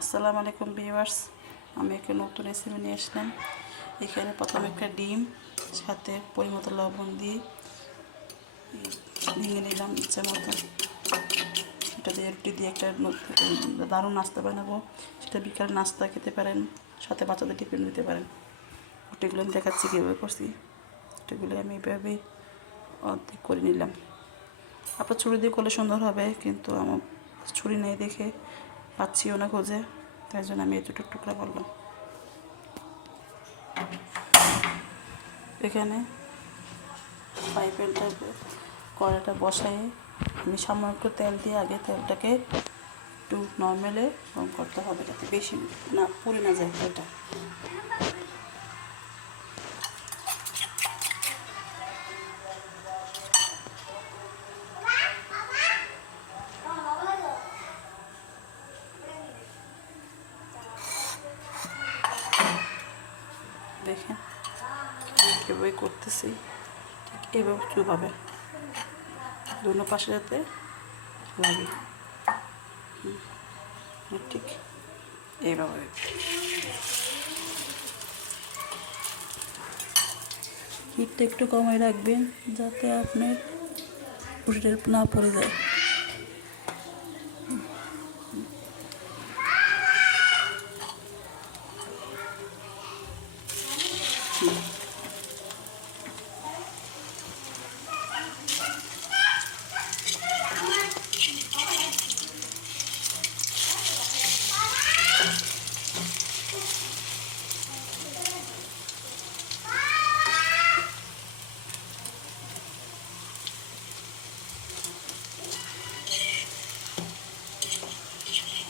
আসসালামু আলাইকুম ভিউয়ার্স, আমি একটা নতুন রেসিপি নিয়ে আসলাম। এখানে প্রথমে একটা ডিম সাথে পরিমতো লবণ দিয়ে ভেঙে নিলাম ইচ্ছা মতো। এটা দিয়ে রুটি দিয়ে একটা দারুণ নাস্তা বানাবো। সেটা বিকাল নাস্তা খেতে পারেন, সাথে বাচ্চাদের টিফিন দিতে পারেন। রুটিগুলো আমি দেখাচ্ছি কীভাবে করছি। রুটিগুলো আমি এভাবে অর্ধেক করে নিলাম। আপনার ছুরি দিয়ে করলে সুন্দর হবে, কিন্তু আমার ছুরি নেই দেখে পাচ্ছিও না খোঁজে, তাই জন্য আমি এই দুটো টুকরা করলাম। এখানে ফ্রাই প্যানটা কড়াইটা বসায়ে আমি সামান্য একটু তেল দিয়ে আগে তেলটাকে একটু নর্মালে গরম করতে হবে, যাতে বেশি না পুড়ে না যায় তেলটা। দেখেন কীভাবে করতেছি, ঠিক এইভাবে কীভাবে দুনো পাশে যাতে লাগে, ঠিক এইভাবে। হিটটা একটু কমায় রাখবেন যাতে আপনার পুরিটা না পড়ে যায়।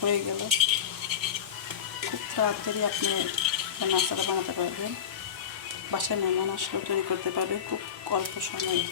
হয়ে গেল, খুব তাড়াতাড়ি আপনি নাস্তাটা বানাতে পারবেন, বাসায় মেহমান আসলেও তৈরি করতে পারবেন খুব অল্প সময়ে।